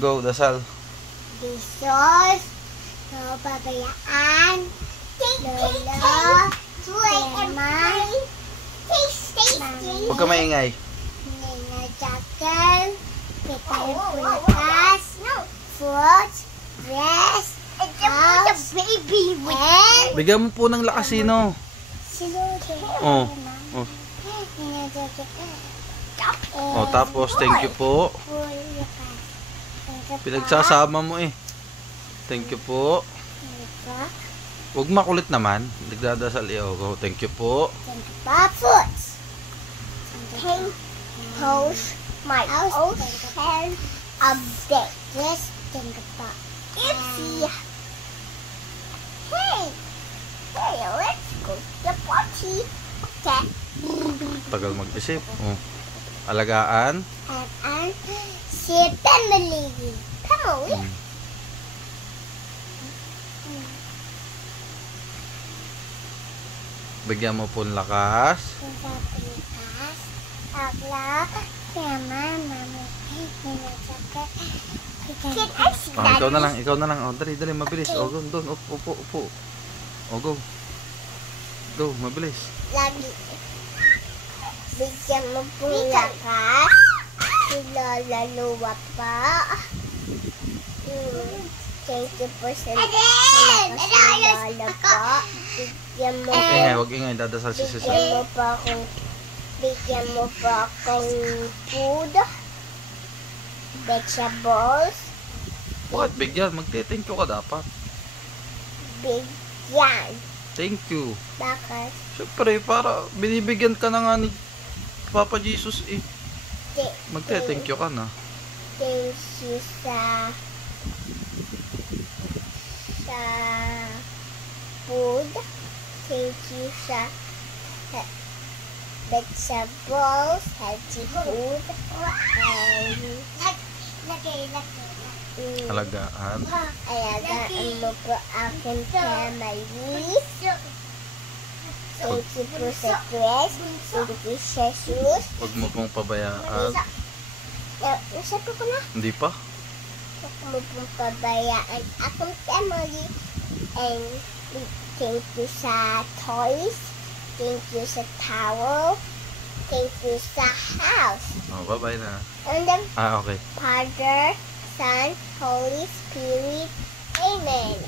Go, dasal. Jesus, no pabayaan, Lolo, Mama, Huwag ka maingay. Nina Jackal, kita yung pulakas, fruits, dress, house, and Bigyan mo po ng lakasino. silute. Oh. Oh. Nina Jackal. Oh, tapos thank you po. Pinagsasama mo eh. Thank you po. Huwag makulit naman. Nagdadasal eh. Oh, thank you po. Thank you pa, fruits. Thank house, my ocean update. Yes, thank you pa. Ipsy. Hey, let's go to the party. Okay. Tagal mag-isip. Oh. Alagaan. And si family. Family. Bigyan mo po ng lakas. Akla, Mama, Oh, ikaw na lang. Oh, dali, mabilis. Oh, doon, upo. Oh, go. Go, mabilis. Lagi. Bigyan mo po lakas. Lalaluwa pa. Thank you po sa lakas na lala po. Bigyan mo Huwag ingay, dadasal si Cesar. Bigyan mo pa akong food. Vegetables. Bakit bigyan? Magte-thank you ka dapat. Bigyan. Thank you. Bakit? Siyempre, para binibigyan ka na nga ni Papa Jesus eh. Magte-thank you ka na. Thank you sa food. Thank you sa vegetables, healthy food, and Alagaan. alagaan mo po aking family. Thank you po sa dress. Thank you sa shoes. Huwag mo pong pabayaan. Nasabi ko na. Hindi pa? Huwag mo pong pabayaan akong family. And thank you sa toys. Thank you sa towel. Thank you sa house. Oh, bye-bye na. And then, Okay. Father, Son, Holy Spirit. Amen.